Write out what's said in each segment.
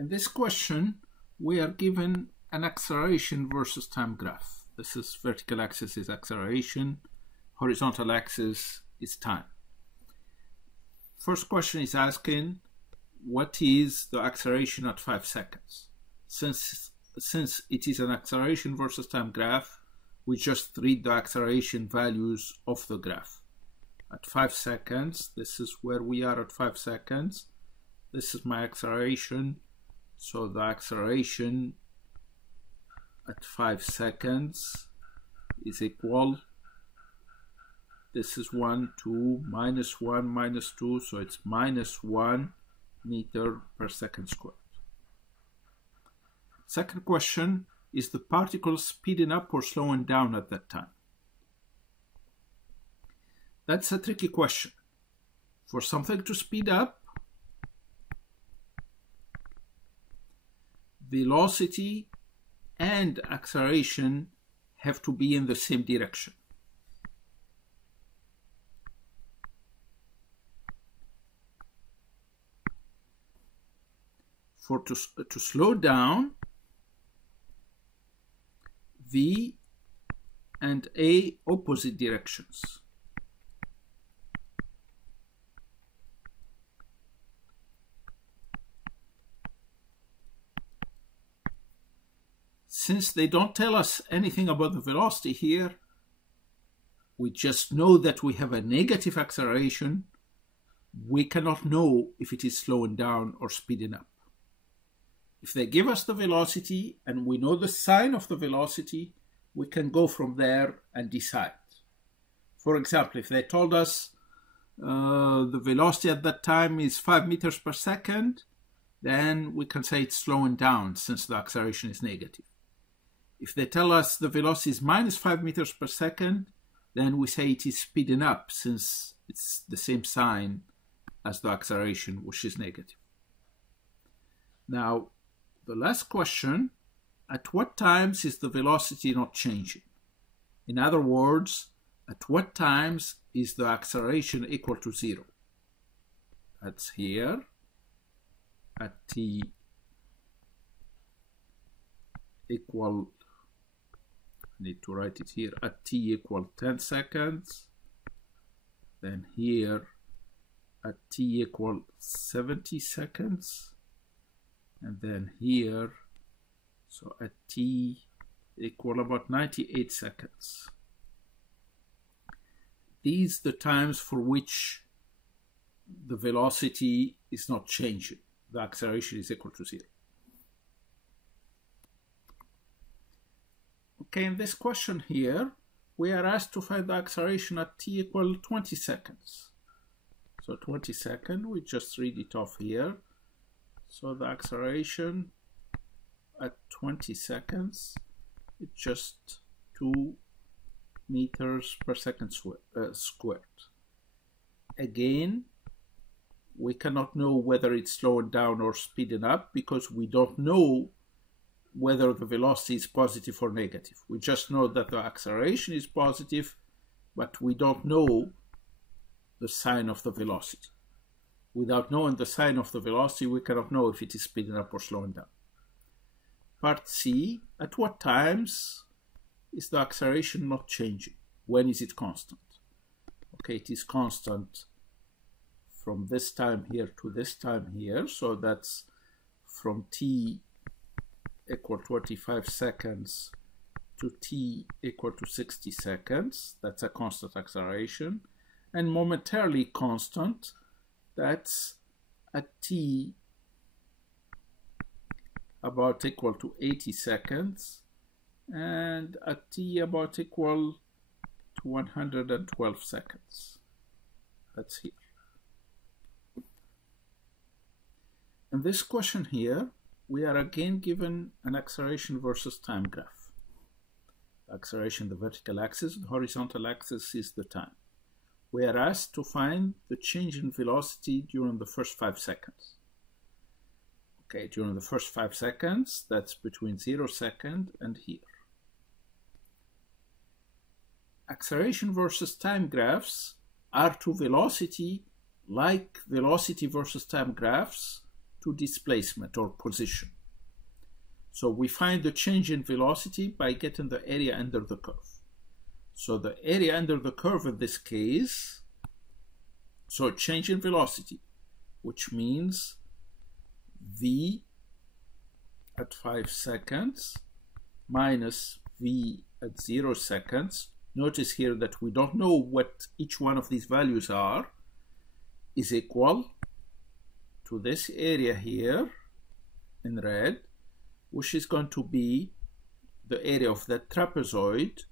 In this question, we are given an acceleration versus time graph. This is vertical axis is acceleration, horizontal axis is time. First question is asking, what is the acceleration at 5 seconds? Since it is an acceleration versus time graph, we just read the acceleration values of the graph. At 5 seconds, this is where we are at 5 seconds. This is my acceleration. So the acceleration at 5 seconds is equal, this is 1, 2, minus 1, minus 2, so it's minus 1 meter per second squared. Second question, is the particle speeding up or slowing down at that time? That's a tricky question. For something to speed up, velocity and acceleration have to be in the same direction. To slow down, V and A opposite directions. Since they don't tell us anything about the velocity here, we just know that we have a negative acceleration. We cannot know if it is slowing down or speeding up. If they give us the velocity and we know the sign of the velocity, we can go from there and decide. For example, if they told us the velocity at that time is 5 meters per second, then we can say it's slowing down since the acceleration is negative. If they tell us the velocity is minus 5 meters per second, then we say it is speeding up since it's the same sign as the acceleration, which is negative. Now, the last question, at what times is the velocity not changing? In other words, at what times is the acceleration equal to 0? That's here, at t equal, I need to write it here, at t equal 10 seconds, then here at t equal 70 seconds, and then here, so at t equal about 98 seconds. These are the times for which the velocity is not changing. The acceleration is equal to 0. Okay, in this question here, we are asked to find the acceleration at t equal 20 seconds. So 20 seconds, we just read it off here. So the acceleration at 20 seconds is just 2 meters per second squared. Again, we cannot know whether it's slowing down or speeding up because we don't know whether the velocity is positive or negative. We just know that the acceleration is positive, but we don't know the sign of the velocity. Without knowing the sign of the velocity, we cannot know if it is speeding up or slowing down. Part C, at what times is the acceleration not changing? When is it constant? Okay, it is constant from this time here to this time here, so that's from t equal 25 seconds to t equal to 60 seconds. That's a constant acceleration. And momentarily constant, that's at t about equal to 80 seconds and at t about equal to 112 seconds. That's here. In this question here, we are again given an acceleration versus time graph. Acceleration, the vertical axis, the horizontal axis is the time. We are asked to find the change in velocity during the first 5 seconds. Okay, during the first 5 seconds, that's between 0 second and here. Acceleration versus time graphs are to velocity like velocity versus time graphs to displacement or position. So we find the change in velocity by getting the area under the curve. So the area under the curve in this case, so change in velocity, which means v at 5 seconds minus v at 0 seconds. Notice here that we don't know what each one of these values are, is equal to this area here in red, which is going to be the area of the trapezoid,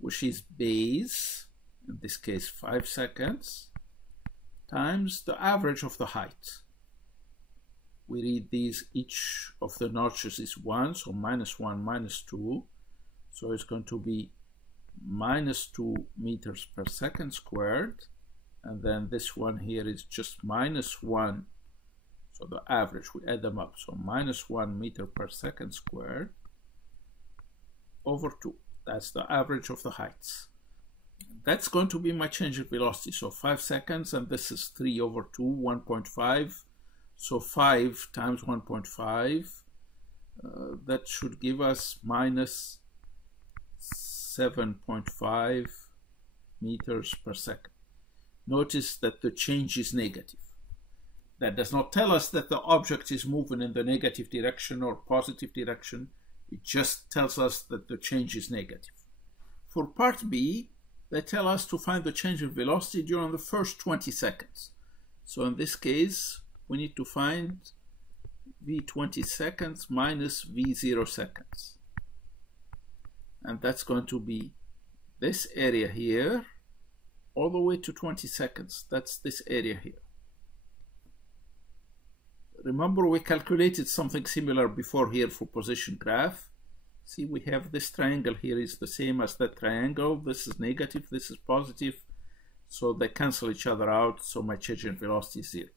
which is base, in this case 5 seconds, times the average of the height. We read these, each of the notches is 1, so -1, -2. So it's going to be -2 meters per second squared. And then this one here is just -1. So the average, we add them up. So -1 meter per second squared over 2. That's the average of the heights. That's going to be my change in velocity. So 5 seconds, and this is 3 over 2, 1.5. So 5 times 1.5, that should give us minus 7.5 meters per second. Notice that the change is negative. That does not tell us that the object is moving in the negative direction or positive direction. It just tells us that the change is negative. For part B, they tell us to find the change in velocity during the first 20 seconds. So in this case, we need to find v 20 seconds minus v 0 seconds. And that's going to be this area here all the way to 20 seconds. That's this area here. Remember, we calculated something similar before here for position graph. See, we have this triangle here is the same as that triangle. This is negative, this is positive. So they cancel each other out. So my change in velocity is 0.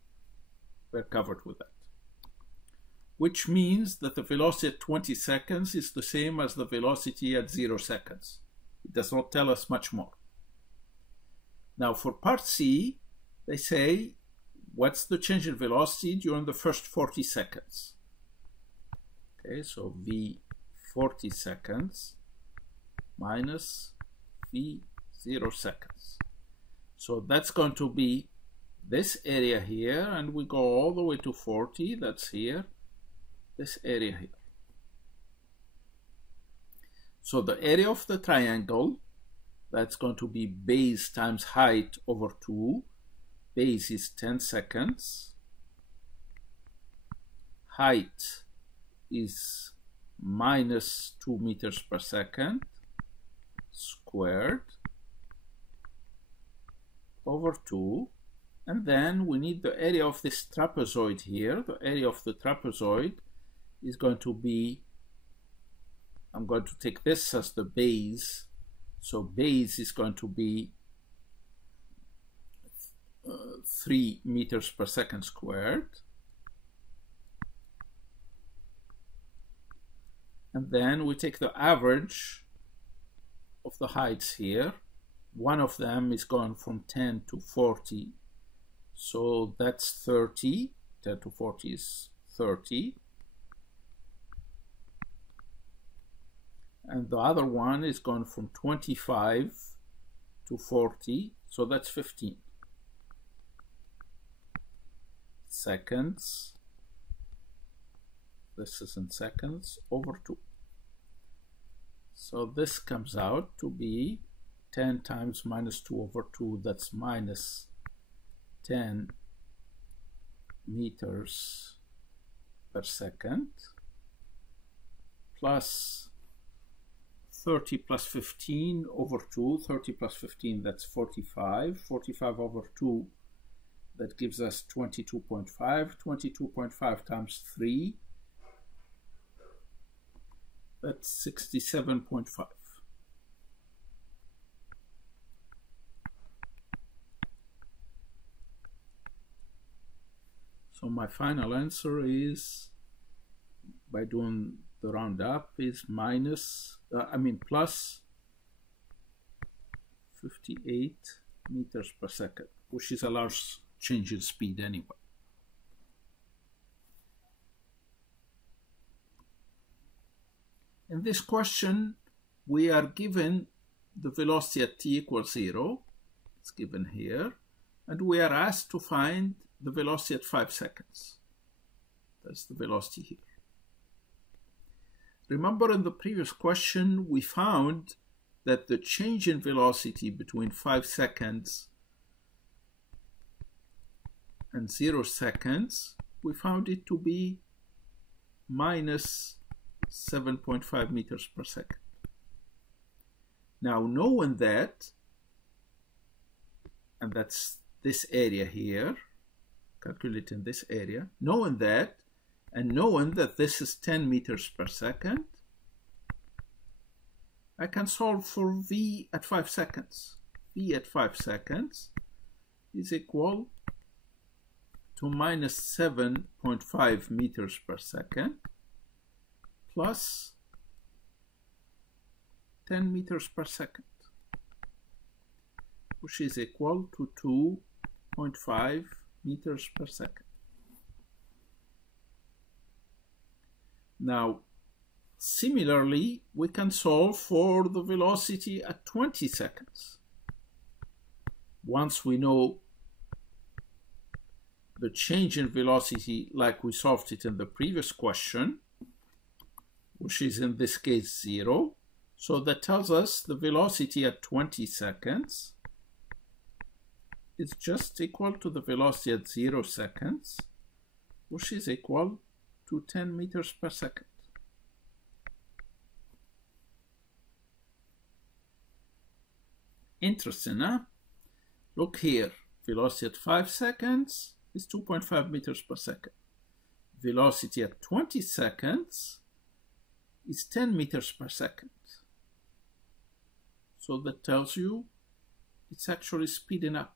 We're covered with that. Which means that the velocity at 20 seconds is the same as the velocity at 0 seconds. It does not tell us much more. Now for part C, they say, what's the change in velocity during the first 40 seconds? Okay, so v 40 seconds minus v 0 seconds. So that's going to be this area here, and we go all the way to 40, that's here, this area here. So the area of the triangle, that's going to be base times height over 2. Base is 10 seconds. Height is minus 2 meters per second squared over 2. And then we need the area of this trapezoid here. The area of the trapezoid is going to be, I'm going to take this as the base. So base is going to be 3 meters per second squared. And then we take the average of the heights here. One of them is going from 10 to 40. So that's 30. 10 to 40 is 30. And the other one is going from 25 to 40. So that's 15 seconds. This is in seconds over 2. So this comes out to be 10 times minus 2 over 2. That's minus 10 meters per second plus 30 plus 15 over 2. 30 plus 15, that's 45. 45 over 2, that gives us 22.5. 22.5 times 3, that's 67.5. So my final answer is, by doing the round up, is plus 58 meters per second, which is a large change in speed anyway. In this question, we are given the velocity at t equals 0. It's given here. And we are asked to find the velocity at 5 seconds. That's the velocity here. Remember in the previous question, we found that the change in velocity between 5 seconds and 0 seconds, we found it to be minus 7.5 meters per second. Now, knowing that, and that's this area here, calculating this area, knowing that, and knowing that this is 10 meters per second, I can solve for v at 5 seconds. V at 5 seconds is equal to minus 7.5 meters per second plus 10 meters per second, which is equal to 2.5 meters per second. Now, similarly, we can solve for the velocity at 20 seconds. Once we know the change in velocity like we solved it in the previous question, which is in this case 0, so that tells us the velocity at 20 seconds is just equal to the velocity at 0 seconds, which is equal to 10 meters per second. Interesting, huh? Look here, velocity at 5 seconds is 2.5 meters per second. Velocity at 20 seconds is 10 meters per second. So that tells you it's actually speeding up.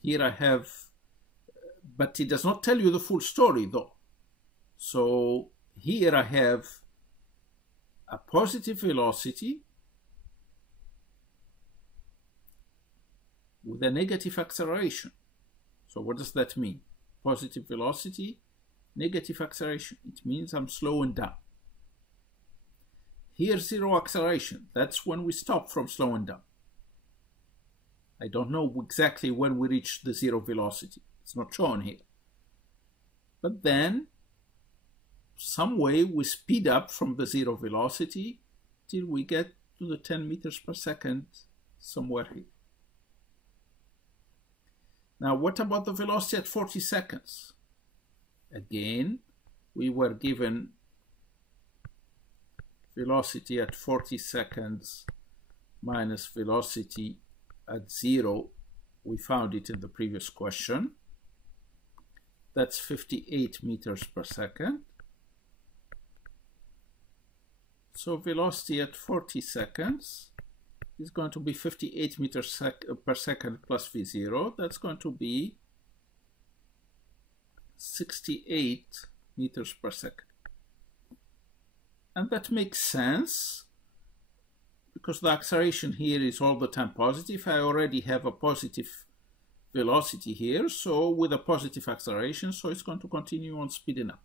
Here I have, but it does not tell you the full story though. So here I have a positive velocity with a negative acceleration. So what does that mean? Positive velocity, negative acceleration. It means I'm slowing down. Here, 0 acceleration. That's when we stop from slowing down. I don't know exactly when we reach the 0 velocity. It's not shown here. But then, some way we speed up from the 0 velocity till we get to the 10 meters per second somewhere here. Now, what about the velocity at 40 seconds? Again, we were given velocity at 40 seconds minus velocity at 0. We found it in the previous question. That's 58 meters per second. So velocity at 40 seconds is going to be 58 meters per second plus v0. That's going to be 68 meters per second. And that makes sense because the acceleration here is all the time positive. I already have a positive velocity here, so with a positive acceleration, so it's going to continue on speeding up.